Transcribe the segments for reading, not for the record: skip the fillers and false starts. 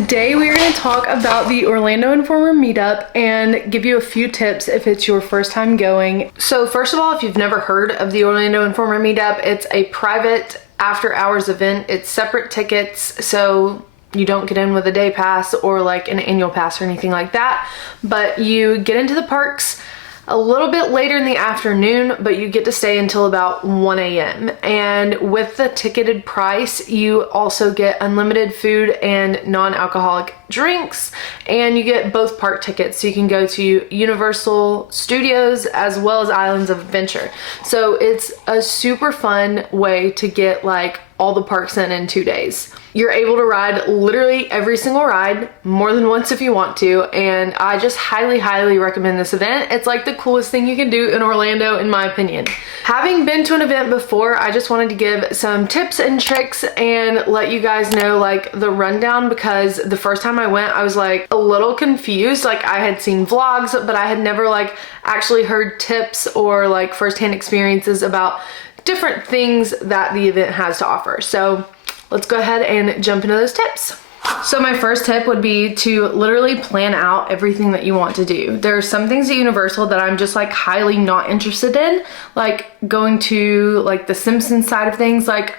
Today we are going to talk about the Orlando Informer Meetup and give you a few tips if it's your first time going. So first of all, if you've never heard of the Orlando Informer Meetup, it's a private after hours event. It's separate tickets, so you don't get in with a day pass or like an annual pass or anything like that, but you get into the parks a little bit later in the afternoon, but you get to stay until about 1 a.m. And with the ticketed price, you also get unlimited food and non-alcoholic drinks, and you get both park tickets, so you can go to Universal Studios as well as Islands of Adventure. So it's a super fun way to get like all the parks in 2 days. You're able to ride literally every single ride more than once if you want to, and I just highly recommend this event. It's like the coolest thing you can do in Orlando, in my opinion. Having been to an event before, I just wanted to give some tips and tricks and let you guys know like the rundown, because the first time I went I was like a little confused. Like I had seen vlogs, but I had never like actually heard tips or like firsthand experiences about different things that the event has to offer. So let's go ahead and jump into those tips. So my first tip would be to literally plan out everything that you want to do. There are some things at Universal that I'm just like highly not interested in, like going to like the Simpsons side of things. Like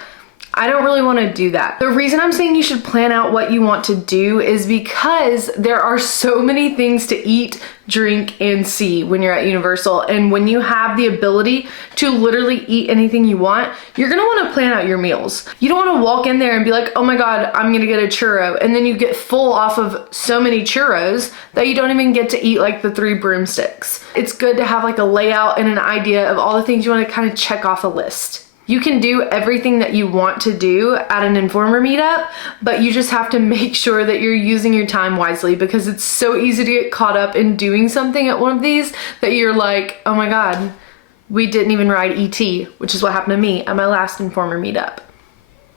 I don't really want to do that. The reason I'm saying you should plan out what you want to do is because there are so many things to eat, drink, and see when you're at Universal. And when you have the ability to literally eat anything you want, you're gonna want to plan out your meals. You don't want to walk in there and be like, oh my god, I'm gonna get a churro, and then you get full off of so many churros that you don't even get to eat like the 3 broomsticks. It's good to have like a layout and an idea of all the things you want to kind of check off a list. You can do everything that you want to do at an Informer Meetup, but you just have to make sure that you're using your time wisely, because it's so easy to get caught up in doing something at one of these that you're like, oh my god, we didn't even ride ET, which is what happened to me at my last Informer Meetup.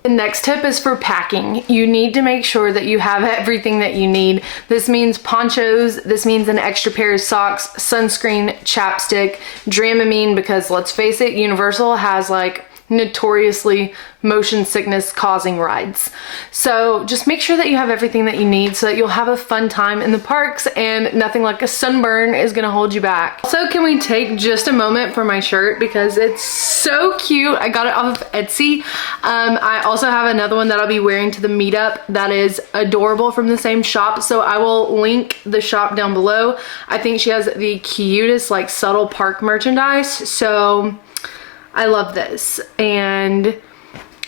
The next tip is for packing. You need to make sure that you have everything that you need. This means ponchos, this means an extra pair of socks, sunscreen, chapstick, Dramamine, because let's face it, Universal has like notoriously motion sickness causing rides. So just make sure that you have everything that you need so that you'll have a fun time in the parks and nothing like a sunburn is gonna hold you back. Also, can we take just a moment for my shirt, because it's so cute. I got it off of Etsy. I also have another one that I'll be wearing to the meetup that is adorable from the same shop, so I will link the shop down below. I think she has the cutest like subtle park merchandise, so I love this, and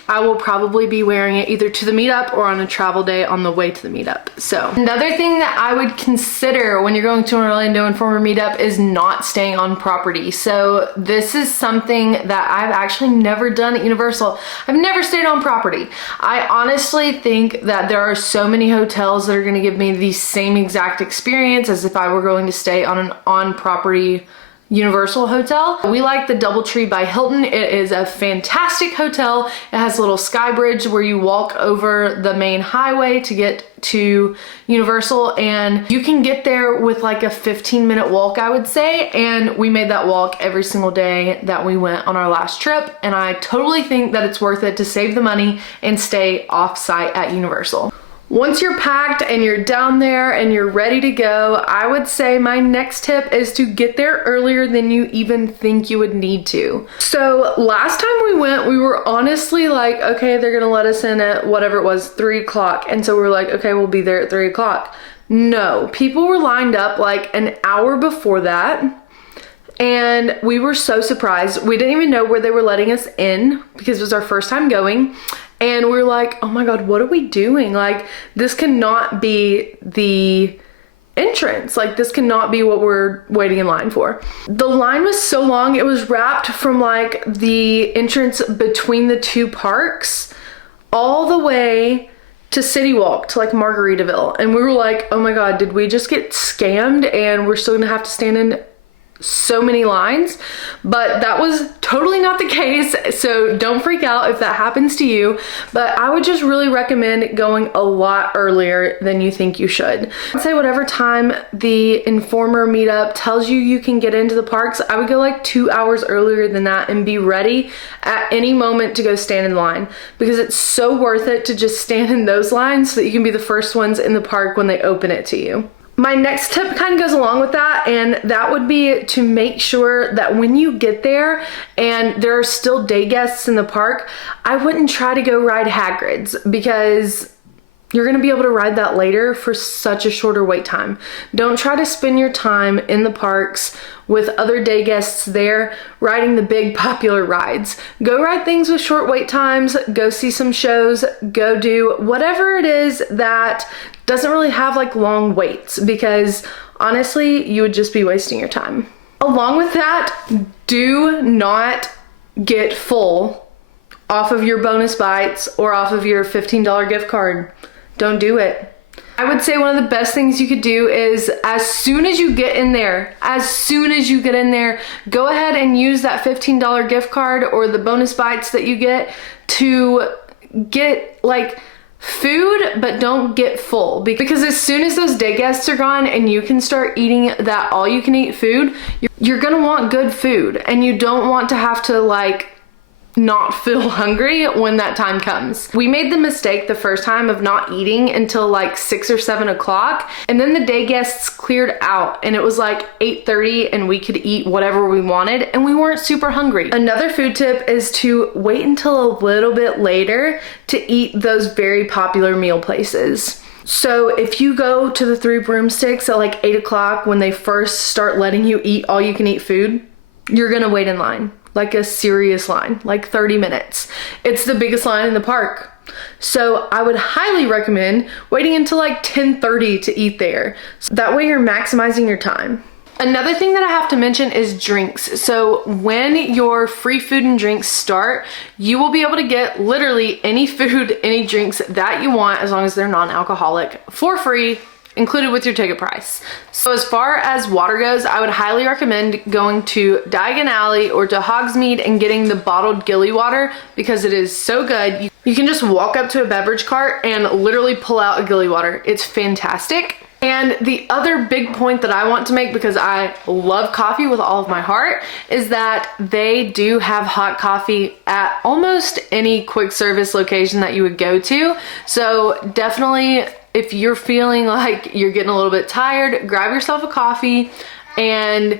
I will probably be wearing it either to the meetup or on a travel day on the way to the meetup. So another thing that I would consider when you're going to an Orlando Informer Meetup is not staying on property. So this is something that I've actually never done at Universal. I've never stayed on property. I honestly think that there are so many hotels that are gonna give me the same exact experience as if I were going to stay on an on-property Universal hotel. We like the DoubleTree by Hilton. It is a fantastic hotel. It has a little sky bridge where you walk over the main highway to get to Universal, and you can get there with like a 15-minute walk, I would say, and we made that walk every single day that we went on our last trip, and I totally think that it's worth it to save the money and stay off-site at Universal. Once you're packed and you're down there and you're ready to go, I would say my next tip is to get there earlier than you even think you would need to. So last time we went, we were honestly like, okay, they're gonna let us in at whatever it was, 3 o'clock. And so we were like, okay, we'll be there at 3 o'clock. No, people were lined up like an hour before that. And we were so surprised. We didn't even know where they were letting us in because it was our first time going. And we were like, oh my god, what are we doing? Like, this cannot be the entrance. Like, this cannot be what we're waiting in line for. The line was so long, it was wrapped from like the entrance between the 2 parks all the way to City Walk, to like Margaritaville. And we were like, oh my god, did we just get scammed and we're still gonna have to stand in so many lines, but that was totally not the case, so don't freak out if that happens to you. But I would just really recommend going a lot earlier than you think you should. I'd say whatever time the Informer meetup tells you you can get into the parks, I would go like 2 hours earlier than that and be ready at any moment to go stand in line, because it's so worth it to just stand in those lines so that you can be the first ones in the park when they open it to you. My next tip kind of goes along with that, and that would be to make sure that when you get there and there are still day guests in the park, I wouldn't try to go ride Hagrid's, because you're going to be able to ride that later for such a shorter wait time. Don't try to spend your time in the parks with other day guests there riding the big popular rides. Go ride things with short wait times, go see some shows, go do whatever it is that doesn't really have like long waits, because honestly, you would just be wasting your time. Along with that, do not get full off of your bonus bites or off of your $15 gift card. Don't do it. I would say one of the best things you could do is as soon as you get in there, go ahead and use that $15 gift card or the bonus bites that you get to get like food, but don't get full, because as soon as those day guests are gone and you can start eating that all you can eat food, you're gonna want good food, and you don't want to have to like not feel hungry when that time comes. We made the mistake the first time of not eating until like 6 or 7 o'clock, and then the day guests cleared out and it was like 8:30 and we could eat whatever we wanted and we weren't super hungry. Another food tip is to wait until a little bit later to eat those very popular meal places. So if you go to the Three Broomsticks at like 8 o'clock when they first start letting you eat all you can eat food, you're gonna wait in line. Like a serious line, like 30 minutes. It's the biggest line in the park. So I would highly recommend waiting until like 10:30 to eat there. So that way you're maximizing your time. Another thing that I have to mention is drinks. So when your free food and drinks start, you will be able to get literally any food, any drinks that you want, as long as they're non-alcoholic, for free, included with your ticket price. So as far as water goes, I would highly recommend going to Diagon Alley or to Hogsmeade and getting the bottled Gilly water, because it is so good. You can just walk up to a beverage cart and literally pull out a Gilly water. It's fantastic. And the other big point that I want to make, because I love coffee with all of my heart, is that they do have hot coffee at almost any quick service location that you would go to. So definitely, if you're feeling like you're getting a little bit tired, grab yourself a coffee. And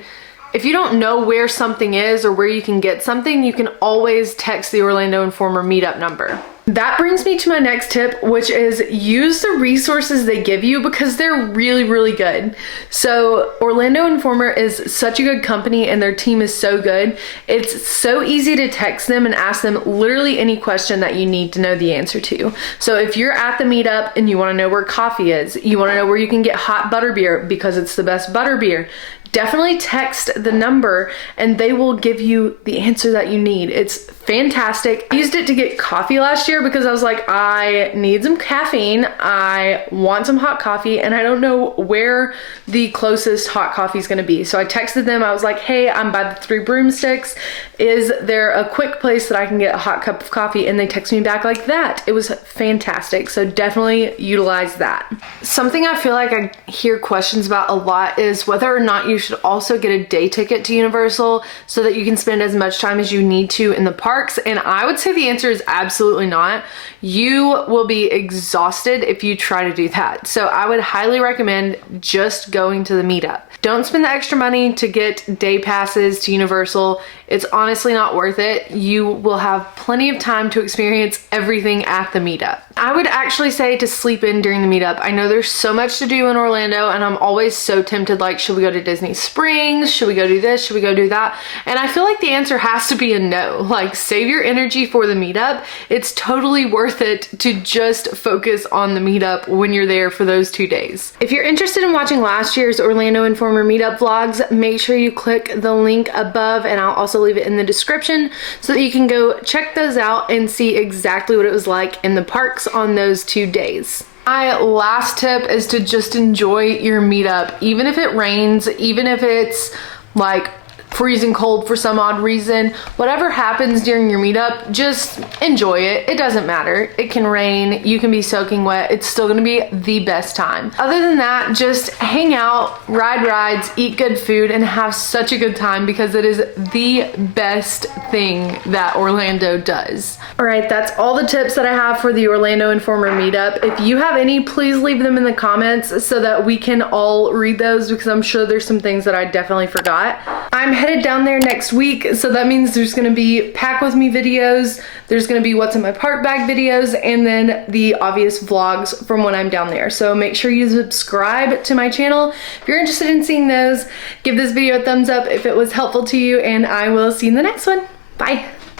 if you don't know where something is or where you can get something, you can always text the Orlando Informer meetup number. That brings me to my next tip, which is use the resources they give you, because they're really, really good. So Orlando Informer is such a good company and their team is so good. It's so easy to text them and ask them literally any question that you need to know the answer to. So if you're at the meetup and you want to know where coffee is, you want to know where you can get hot butterbeer because it's the best butterbeer, definitely text the number and they will give you the answer that you need. It's fantastic. I used it to get coffee last year because I was like, I need some caffeine, I want some hot coffee, and I don't know where the closest hot coffee is going to be. So I texted them. I was like, hey, I'm by the Three Broomsticks. Is there a quick place that I can get a hot cup of coffee? And they text me back like that. It was fantastic. So definitely utilize that. Something I feel like I hear questions about a lot is whether or not you should also get a day ticket to Universal so that you can spend as much time as you need to in the parks. And I would say the answer is absolutely not. You will be exhausted if you try to do that. So I would highly recommend just going to the meetup. Don't spend the extra money to get day passes to Universal. It's honestly not worth it. You will have plenty of time to experience everything at the meetup. I would actually say to sleep in during the meetup. I know there's so much to do in Orlando and I'm always so tempted, like, should we go to Disney Springs? Should we go do this? Should we go do that? And I feel like the answer has to be a no. Like, save your energy for the meetup. It's totally worth it to just focus on the meetup when you're there for those 2 days. If you're interested in watching last year's Orlando Informer meetup vlogs, make sure you click the link above, and I'll also leave it in the description so that you can go check those out and see exactly what it was like in the parks on those 2 days. My last tip is to just enjoy your meetup. Even if it rains, even if it's like freezing cold for some odd reason, whatever happens during your meetup, just enjoy it. It doesn't matter. It can rain, you can be soaking wet, it's still gonna be the best time. Other than that, just hang out, ride rides, eat good food, and have such a good time because it is the best thing that Orlando does. All right, that's all the tips that I have for the Orlando Informer meetup. If you have any, please leave them in the comments so that we can all read those, because I'm sure there's some things that I definitely forgot. I'm headed down there next week, so that means there's gonna be pack with me videos, there's gonna be what's in my park bag videos, and then the obvious vlogs from when I'm down there. So make sure you subscribe to my channel if you're interested in seeing those. Give this video a thumbs up if it was helpful to you, and I will see you in the next one. Bye.